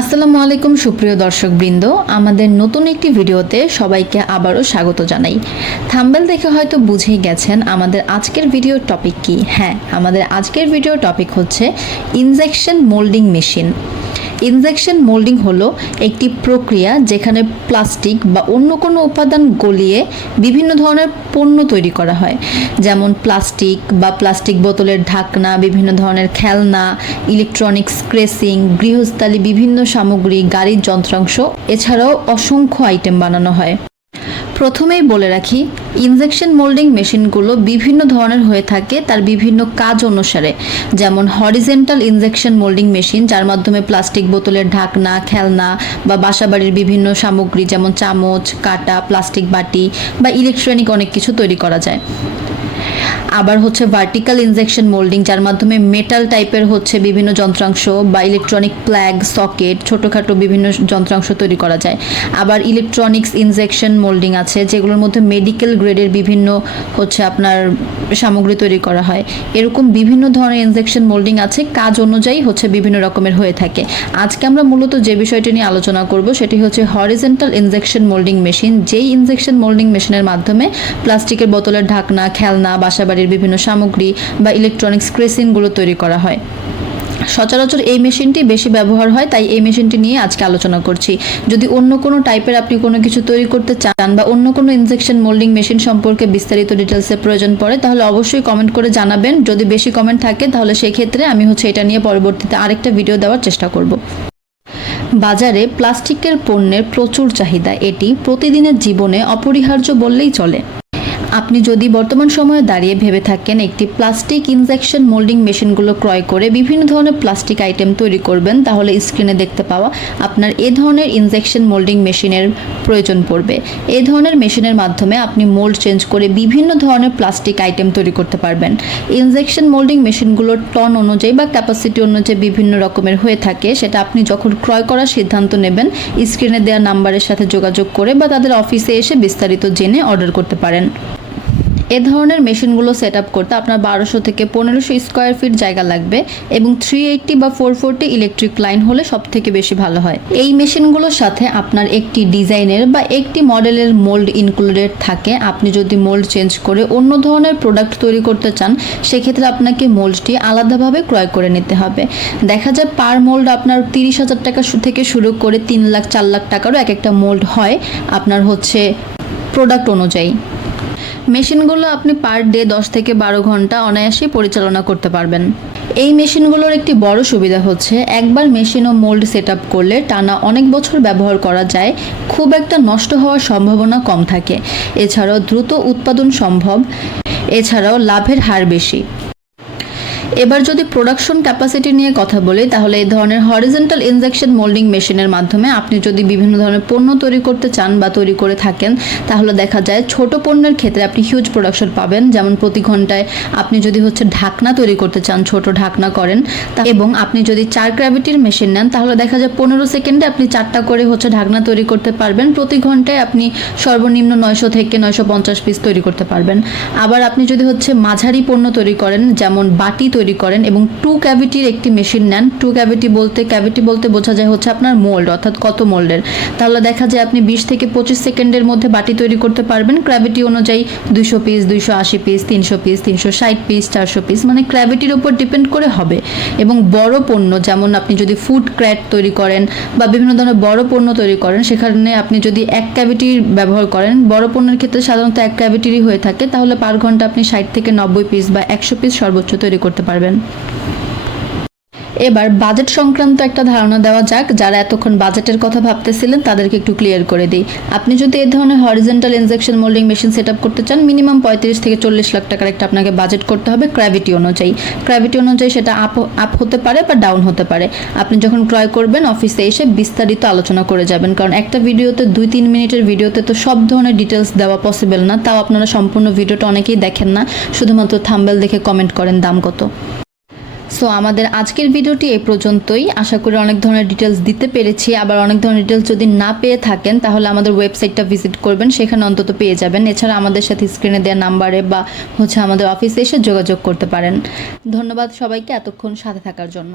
আসসালামু আলাইকুম সুপ্রিয় দর্শকবৃন্দ। আমাদের নতুন একটি ভিডিওতে সবাইকে আবারও স্বাগত জানাই। থাম্বেল দেখে হয়তো বুঝেই গেছেন আমাদের আজকের ভিডিওর টপিক কি। হ্যাঁ আমাদের আজকের ভিডিও টপিক হচ্ছে injection moulding machine. Injection moulding হলো একটি প্রক্রিয়া যেখানে প্লাস্টিক বা অন্য কোনো উপাদান গলিয়ে বিভিন্ন ধরনের পণ্য তৈরি করা হয়। যেমন প্লাস্টিক বা প্লাস্টিক বোতলের ঢাকনা, বিভিন্ন ধরনের খেলনা ইলেকট্রনিক্স ক্রেসিং গৃহস্থালী বিভিন্ন সামগ্রী, গাড়ির যন্ত্রাংশ, এছাড়াও অসংখ্য আইটেম বানানো হয়। প্রথমেই বলে রাখি ইনজেকশন মোল্ডিং মেশিনগুলো বিভিন্ন ধরনের হয়ে থাকে তার বিভিন্ন কাজ অনুসারে। যেমন হরিজেন্টাল ইনজেকশন মোল্ডিং মেশিন যার মাধ্যমে প্লাস্টিক বোতলের ঢাকনা, খেলনা বা বাসাবাড়ির বিভিন্ন সামগ্রী, যেমন চামচ, কাটা প্লাস্টিক বাটি বা ইলেকট্রনিক অনেক কিছু তৈরি করা যায়। আবার হচ্ছে ভার্টিক্যাল ইনজেকশন মোল্ডিং যার মাধ্যমে মেটাল টাইপের হচ্ছে বিভিন্ন যন্ত্রাংশ বা ইলেকট্রনিক প্ল্যাগ সকেট ছোটোখাটো বিভিন্ন যন্ত্রাংশ তৈরি করা যায়। আবার ইলেকট্রনিক্স ইনজেকশন মোল্ডিং আছে, যেগুলোর মধ্যে মেডিকেল গ্রেডের বিভিন্ন হচ্ছে আপনার সামগ্রী তৈরি করা হয়। এরকম বিভিন্ন ধরনের ইনজেকশন মোল্ডিং আছে, কাজ অনুযায়ী হচ্ছে বিভিন্ন রকমের হয়ে থাকে। আজকে আমরা মূলত যে বিষয়টি নিয়ে আলোচনা করব, সেটি হচ্ছে হরিজেন্টাল ইনজেকশন মোল্ডিং মেশিন যেই ইনজেকশন মোল্ডিং মেশিনের মাধ্যমে প্লাস্টিকের বোতলের ঢাকনা, খেলনা বাসাবাড়ির বিভিন্ন সামগ্রী বা ইলেকট্রনিক্স ক্রেসিনগুলো তৈরি করা হয়। সচরাচর এই মেশিনটি বেশি ব্যবহার হয়, তাই এই মেশিনটি নিয়ে আজকে আলোচনা করছি। যদি অন্য কোনো টাইপের আপনি কোনো কিছু তৈরি করতে চান বা অন্য কোনো ইনজেকশন মোল্ডিং মেশিন সম্পর্কে বিস্তারিত ডিটেলসের প্রয়োজন পড়ে, তাহলে অবশ্যই কমেন্ট করে জানাবেন। যদি বেশি কমেন্ট থাকে, তাহলে সেই ক্ষেত্রে আমি হচ্ছে এটা নিয়ে পরবর্তীতে আরেকটা ভিডিও দেওয়ার চেষ্টা করব। বাজারে প্লাস্টিকের পণ্যের প্রচুর চাহিদা। এটি প্রতিদিনের জীবনে অপরিহার্য বললেই চলে। আপনি যদি বর্তমান সময়ে দাঁড়িয়ে ভেবে থাকেন, একটি প্লাস্টিক ইনজেকশন মোল্ডিং মেশিনগুলো ক্রয় করে বিভিন্ন ধরনের প্লাস্টিক আইটেম তৈরি করবেন, তাহলে স্ক্রিনে দেখতে পাওয়া আপনার এ ধরনের ইনজেকশন মোল্ডিং মেশিনের প্রয়োজন পড়বে। এ ধরনের মেশিনের মাধ্যমে আপনি মোল্ড চেঞ্জ করে বিভিন্ন ধরনের প্লাস্টিক আইটেম তৈরি করতে পারবেন। ইনজেকশন মোল্ডিং মেশিনগুলোর টন অনুযায়ী বা ক্যাপাসিটি অনুযায়ী বিভিন্ন রকমের হয়ে থাকে, সেটা আপনি যখন ক্রয় করার সিদ্ধান্ত নেবেন, স্ক্রিনে দেওয়া নাম্বারের সাথে যোগাযোগ করে বা তাদের অফিসে এসে বিস্তারিত জেনে অর্ডার করতে পারেন। এ ধরনের মেশিনগুলো সেট আপ করতে আপনার বারোশো থেকে পনেরোশো স্কোয়ার ফিট জায়গা লাগবে এবং থ্রি এইটটি বা ফোর ফোরটি ইলেকট্রিক লাইন হলে সব থেকে বেশি ভালো হয়। এই মেশিনগুলোর সাথে আপনার একটি ডিজাইনের বা একটি মডেলের মোল্ড ইনক্লুডেড থাকে। আপনি যদি মোল্ড চেঞ্জ করে অন্য ধরনের প্রোডাক্ট তৈরি করতে চান, সেক্ষেত্রে আপনাকে মোল্ডটি আলাদাভাবে ক্রয় করে নিতে হবে। দেখা যায় পার মোল্ড আপনার তিরিশ হাজার টাকা থেকে শুরু করে তিন লাখ, চার লাখ টাকারও এক একটা মোল্ড হয়। আপনার হচ্ছে প্রোডাক্ট অনুযায়ী। মেশিনগুলো আপনি পার ডে দশ থেকে বারো ঘণ্টা অনায়াসে পরিচালনা করতে পারবেন। এই মেশিনগুলোর একটি বড় সুবিধা হচ্ছে, একবার মেশিন ও মোল্ড সেট করলে টানা অনেক বছর ব্যবহার করা যায়, খুব একটা নষ্ট হওয়ার সম্ভাবনা কম থাকে। এছাড়াও দ্রুত উৎপাদন সম্ভব, এছাড়াও লাভের হার বেশি। এবার যদি প্রোডাকশন ক্যাপাসিটি নিয়ে কথা বলি, তাহলে এই ধরনের হরিজেন্টাল ইনজেকশন মোল্ডিং মেশিনের মাধ্যমে আপনি যদি বিভিন্ন ধরনের পণ্য তৈরি করতে চান বা তৈরি করে থাকেন, তাহলে দেখা যায় ছোট পণ্যের ক্ষেত্রে আপনি হিউজ প্রোডাকশন পাবেন। যেমন প্রতি ঘন্টায় আপনি যদি হচ্ছে ঢাকনা তৈরি করতে চান, ছোট ঢাকনা করেন এবং আপনি যদি চার গ্র্যাভিটির মেশিন নেন, তাহলে দেখা যায় পনেরো সেকেন্ডে আপনি চারটা করে হচ্ছে ঢাকনা তৈরি করতে পারবেন। প্রতি ঘন্টায় আপনি সর্বনিম্ন নয়শো থেকে নয়শো পঞ্চাশ পিস তৈরি করতে পারবেন। আবার আপনি যদি হচ্ছে মাঝারি পণ্য তৈরি করেন, যেমন বাটি তৈরি করেন এবং টু ক্যাভিটির একটি মেশিন নেন। টু ক্যাভিটি বলতে ক্যাভিটি বলতে বোঝা যায় হচ্ছে আপনার মোল্ড, অর্থাৎ কত মোল্ডের। তাহলে দেখা যায় আপনি বিশ থেকে পঁচিশ সেকেন্ডের মধ্যে বাটি তৈরি করতে পারবেন। ক্র্যাভিটি অনুযায়ী দুইশো পিস, দুইশো আশি পিস, তিনশো পিস, তিনশো ষাট পিস, চারশো পিস মানে ক্র্যাভিটির উপর ডিপেন্ড করে হবে। এবং বড় পণ্য, যেমন আপনি যদি ফুড ক্র্যাট তৈরি করেন বা বিভিন্ন ধরনের বড় পণ্য তৈরি করেন, সেখানে আপনি যদি এক ক্যাভিটির ব্যবহার করেন, বড় পণ্যের ক্ষেত্রে সাধারণত এক ক্যাভিটিরই হয়ে থাকে। তাহলে পার ঘণ্টা আপনি ষাট থেকে নব্বই পিস বা একশো পিস সর্বোচ্চ তৈরি করতে পারবেন। এবার বাজেট সংক্রান্ত একটা ধারণা দেওয়া যাক। যারা এতক্ষণ বাজেটের কথা ভাবতেছিলেন, তাদেরকে একটু ক্লিয়ার করে দিই। আপনি যদি এই ধরনের horizontal injection moulding machine set up করতে চান মিনিমাম পঁয়ত্রিশ থেকে চল্লিশ লাখ টাকার একটা আপনাকে বাজেট করতে হবে ক্র্যাভিটি অনুযায়ী। ক্র্যাভিটি অনুযায়ী সেটা আপ আপ হতে পারে বা ডাউন হতে পারে। আপনি যখন ক্রয় করবেন অফিসে এসে বিস্তারিত আলোচনা করে যাবেন। কারণ একটা ভিডিওতে দুই তিন মিনিটের ভিডিওতে তো সব ধরনের ডিটেলস দেওয়া পসিবল না। তাও আপনারা সম্পূর্ণ ভিডিওটা অনেকেই দেখেন না। শুধুমাত্র থাম্বেল দেখে কমেন্ট করেন দাম কত। সো আমাদের আজকের ভিডিওটি এ পর্যন্তই। আশা করি অনেক ধরনের ডিটেলস দিতে পেরেছি। আবার অনেক ধরনের ডিটেলস যদি না পেয়ে থাকেন, তাহলে আমাদের ওয়েবসাইটটা ভিজিট করবেন। সেখানে অন্তত পেয়ে যাবেন। এছাড়া আমাদের সাথে স্ক্রিনে দেওয়া নাম্বারে বা হচ্ছে আমাদের অফিসে এসে যোগাযোগ করতে পারেন। ধন্যবাদ সবাইকে এতক্ষণ সাথে থাকার জন্য।